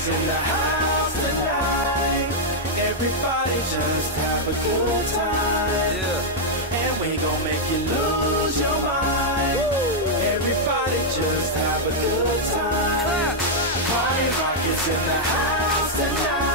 Rockets in the house tonight. Everybody just have a good time. Yeah. And we gon' make you lose your mind. Woo. Everybody just have a good time. Clap. Party Rockets in the house tonight.